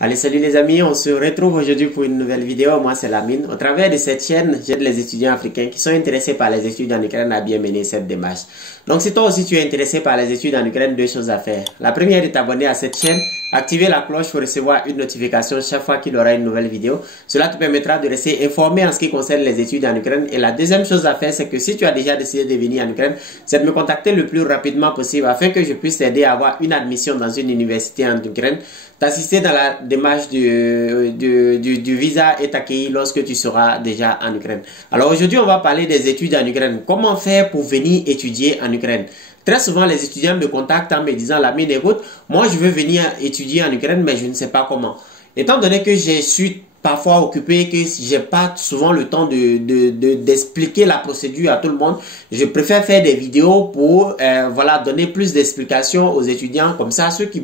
Allez, salut les amis, on se retrouve aujourd'hui pour une nouvelle vidéo. Moi, c'est Lamine. Au travers de cette chaîne, j'aide les étudiants africains qui sont intéressés par les études en Ukraine à bien mener cette démarche. Donc, si toi aussi tu es intéressé par les études en Ukraine, deux choses à faire. La première est de t'abonner à cette chaîne, activer la cloche pour recevoir une notification chaque fois qu'il y aura une nouvelle vidéo. Cela te permettra de rester informé en ce qui concerne les études en Ukraine. Et la deuxième chose à faire, c'est que si tu as déjà décidé de venir en Ukraine, c'est de me contacter le plus rapidement possible afin que je puisse t'aider à avoir une admission dans une université en Ukraine, t'assister dans la démarche du visa et t'accueillir lorsque tu seras déjà en Ukraine. Alors aujourd'hui, on va parler des études en Ukraine. Comment faire pour venir étudier en Ukraine? Très souvent, les étudiants me contactent en me disant, Lamine, écoute, moi je veux venir étudier en Ukraine, mais je ne sais pas comment. Étant donné que je suis parfois occupé, que j'ai pas souvent le temps d'expliquer la procédure à tout le monde, je préfère faire des vidéos pour voilà, donner plus d'explications aux étudiants. Comme ça, ceux qui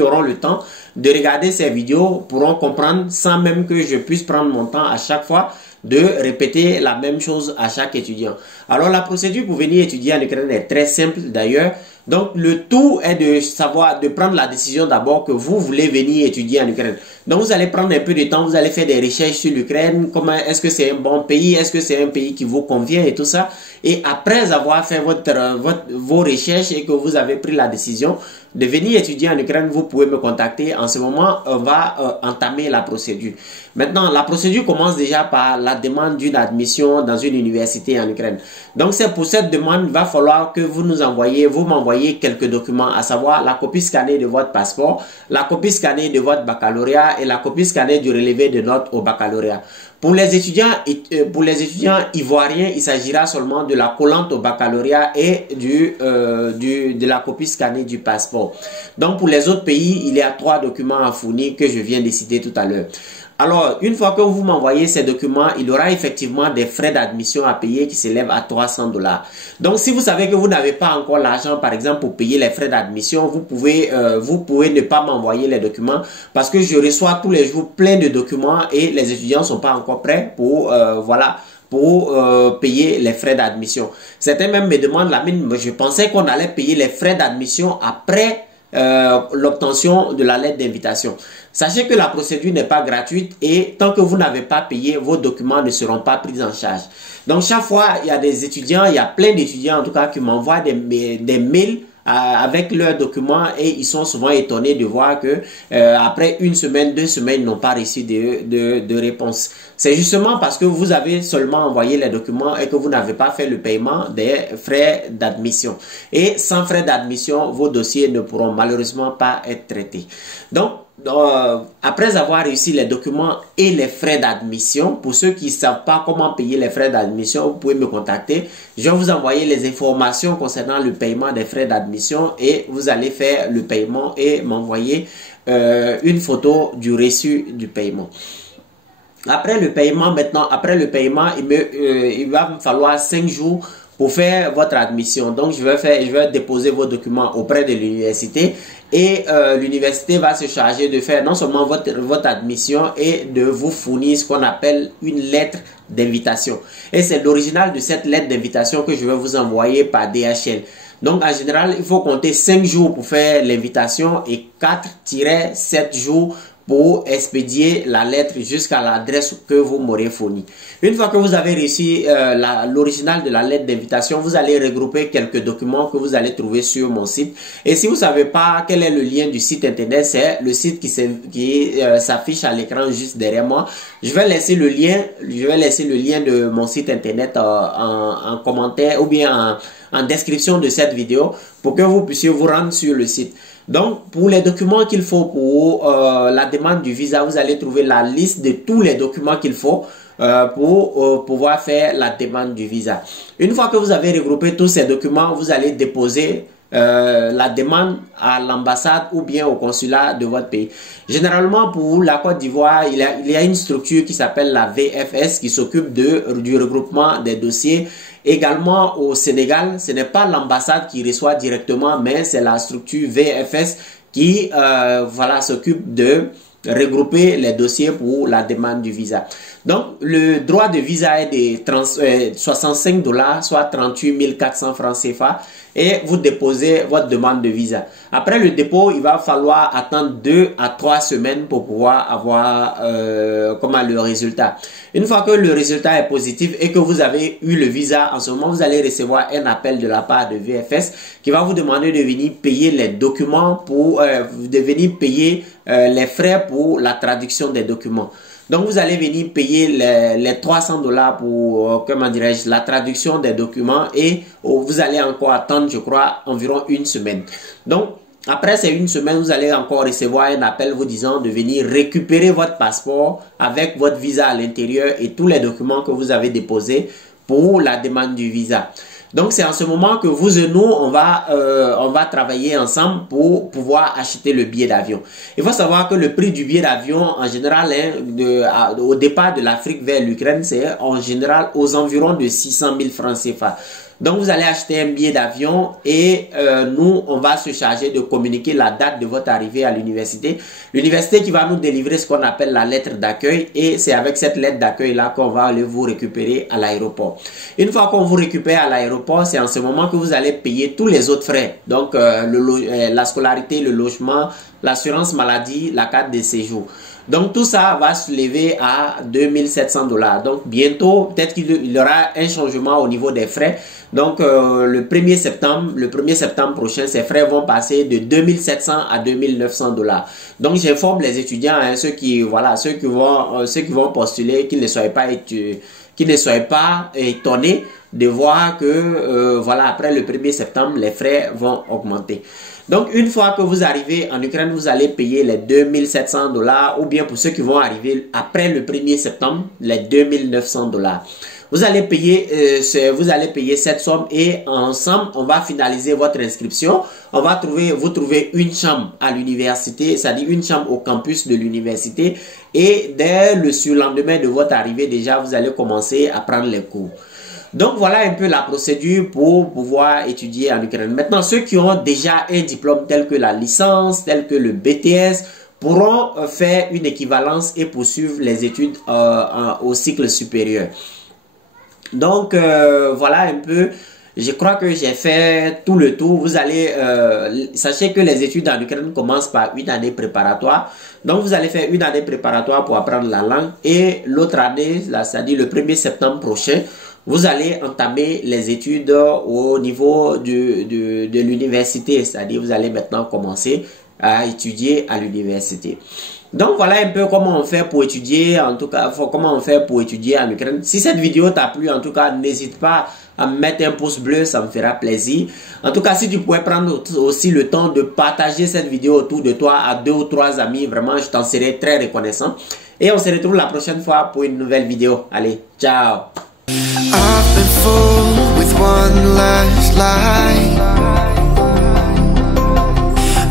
auront le temps de regarder ces vidéos pourront comprendre sans même que je puisse prendre mon temps à chaque fois de répéter la même chose à chaque étudiant. Alors la procédure pour venir étudier en Ukraine est très simple d'ailleurs. Donc le tout est de prendre la décision d'abord que vous voulez venir étudier en Ukraine. Donc vous allez prendre un peu de temps, vous allez faire des recherches sur l'Ukraine, comment est-ce que c'est un bon pays, est-ce que c'est un pays qui vous convient et tout ça. Et après avoir fait vos recherches et que vous avez pris la décision de venir étudier en Ukraine, vous pouvez me contacter. En ce moment, on va entamer la procédure. Maintenant, la procédure commence déjà par la demande d'une admission dans une université en Ukraine. Donc, c'est pour cette demande, il va falloir que vous m'envoyez quelques documents, à savoir la copie scannée de votre passeport, la copie scannée de votre baccalauréat et la copie scannée du relevé de notes au baccalauréat. Pour les étudiants ivoiriens, il s'agira seulement de la collante au baccalauréat et de la copie scannée du passeport. Donc, pour les autres pays, il y a 3 documents à fournir que je viens de citer tout à l'heure. Alors, une fois que vous m'envoyez ces documents, il y aura effectivement des frais d'admission à payer qui s'élèvent à 300 $. Donc, si vous savez que vous n'avez pas encore l'argent, par exemple, pour payer les frais d'admission, vous pouvez ne pas m'envoyer les documents parce que je reçois tous les jours plein de documents et les étudiants ne sont pas encore prêts pour, payer les frais d'admission. Certains même me demandent, Lamine, je pensais qu'on allait payer les frais d'admission après l'obtention de la lettre d'invitation. Sachez que la procédure n'est pas gratuite et tant que vous n'avez pas payé, vos documents ne seront pas pris en charge. Donc chaque fois, il y a des étudiants, il y a plein d'étudiants en tout cas qui m'envoient des mails avec leurs documents et ils sont souvent étonnés de voir que après 1 semaine, 2 semaines, ils n'ont pas reçu de réponse. C'est justement parce que vous avez seulement envoyé les documents et que vous n'avez pas fait le paiement des frais d'admission. Et sans frais d'admission, vos dossiers ne pourront malheureusement pas être traités. Donc, après avoir réussi les documents et les frais d'admission, pour ceux qui ne savent pas comment payer les frais d'admission, vous pouvez me contacter. Je vais vous envoyer les informations concernant le paiement des frais d'admission et vous allez faire le paiement et m'envoyer une photo du reçu du paiement. Après le paiement, il va me falloir 5 jours pour faire votre admission. Donc, je vais déposer vos documents auprès de l'université et l'université va se charger de faire non seulement votre admission et de vous fournir ce qu'on appelle une lettre d'invitation. Et c'est l'original de cette lettre d'invitation que je vais vous envoyer par DHL. Donc, en général, il faut compter 5 jours pour faire l'invitation et 4-7 jours pour expédier la lettre jusqu'à l'adresse que vous m'aurez fournie. Une fois que vous avez reçu l'original de la lettre d'invitation, vous allez regrouper quelques documents que vous allez trouver sur mon site. Et si vous ne savez pas quel est le lien du site internet, c'est le site qui s'affiche à l'écran juste derrière moi. Je vais laisser le lien de mon site internet en commentaire ou bien en description de cette vidéo pour que vous puissiez vous rendre sur le site. Donc, pour les documents qu'il faut pour la demande du visa, vous allez trouver la liste de tous les documents qu'il faut pour pouvoir faire la demande du visa. Une fois que vous avez regroupé tous ces documents, vous allez déposer la demande à l'ambassade ou bien au consulat de votre pays. Généralement, pour la Côte d'Ivoire, il y a une structure qui s'appelle la VFS qui s'occupe du regroupement des dossiers. Également au Sénégal, ce n'est pas l'ambassade qui reçoit directement, mais c'est la structure VFS qui s'occupe de regrouper les dossiers pour la demande du visa. Donc, le droit de visa est de 65 $, soit 38 400 francs CFA, et vous déposez votre demande de visa. Après le dépôt, il va falloir attendre 2 à 3 semaines pour pouvoir avoir le résultat. Une fois que le résultat est positif et que vous avez eu le visa, en ce moment, vous allez recevoir un appel de la part de VFS qui va vous demander de venir payer les documents pour de venir payer les frais pour la traduction des documents. Donc, vous allez venir payer les 300 $ pour, la traduction des documents et vous allez encore attendre, je crois, environ une semaine. Donc, après ces une semaine, vous allez encore recevoir un appel vous disant de venir récupérer votre passeport avec votre visa à l'intérieur et tous les documents que vous avez déposés pour la demande du visa. Donc, c'est en ce moment que vous et nous, on va travailler ensemble pour pouvoir acheter le billet d'avion. Il faut savoir que le prix du billet d'avion, en général, au départ de l'Afrique vers l'Ukraine, c'est en général aux environs de 600 000 francs CFA. Donc, vous allez acheter un billet d'avion et nous, on va se charger de communiquer la date de votre arrivée à l'université. L'université qui va nous délivrer ce qu'on appelle la lettre d'accueil et c'est avec cette lettre d'accueil-là qu'on va aller vous récupérer à l'aéroport. Une fois qu'on vous récupère à l'aéroport, c'est en ce moment que vous allez payer tous les autres frais. Donc, la scolarité, le logement, l'assurance maladie, la carte de séjour. Donc, tout ça va se lever à 2700 $. Donc, bientôt, peut-être qu'il y aura un changement au niveau des frais. Donc, le 1er septembre prochain, ces frais vont passer de 2700 à 2900 $. Donc, j'informe les étudiants, hein, ceux qui vont postuler, qu'ils ne soient pas étonnés de voir que, après le 1er septembre, les frais vont augmenter. Donc, une fois que vous arrivez en Ukraine, vous allez payer les 2700 $ ou bien pour ceux qui vont arriver après le 1er septembre, les 2900 $. Vous allez payer cette somme et ensemble, on va finaliser votre inscription. On va vous trouver une chambre à l'université, c'est-à-dire une chambre au campus de l'université. Et dès le surlendemain de votre arrivée, déjà, vous allez commencer à prendre les cours. Donc, voilà un peu la procédure pour pouvoir étudier en Ukraine. Maintenant, ceux qui ont déjà un diplôme tel que la licence, tel que le BTS, pourront faire une équivalence et poursuivre les études au cycle supérieur. Donc, voilà un peu. Je crois que j'ai fait tout le tour. Vous allez, sachez que les études en Ukraine commencent par une année préparatoire. Donc, vous allez faire une année préparatoire pour apprendre la langue. Et l'autre année, c'est-à-dire le 1er septembre prochain, vous allez entamer les études au niveau de l'université. C'est-à-dire, vous allez maintenant commencer à étudier à l'université. Donc, voilà un peu comment on fait pour étudier, en tout cas, comment on fait pour étudier en Ukraine. Si cette vidéo t'a plu, en tout cas, n'hésite pas à me mettre un pouce bleu, ça me fera plaisir. En tout cas, si tu pouvais prendre aussi le temps de partager cette vidéo autour de toi à 2 ou 3 amis, vraiment, je t'en serai très reconnaissant. Et on se retrouve la prochaine fois pour une nouvelle vidéo. Allez, ciao! I've been fooled with one last lie.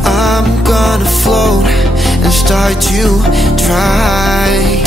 I'm gonna float and start to dry.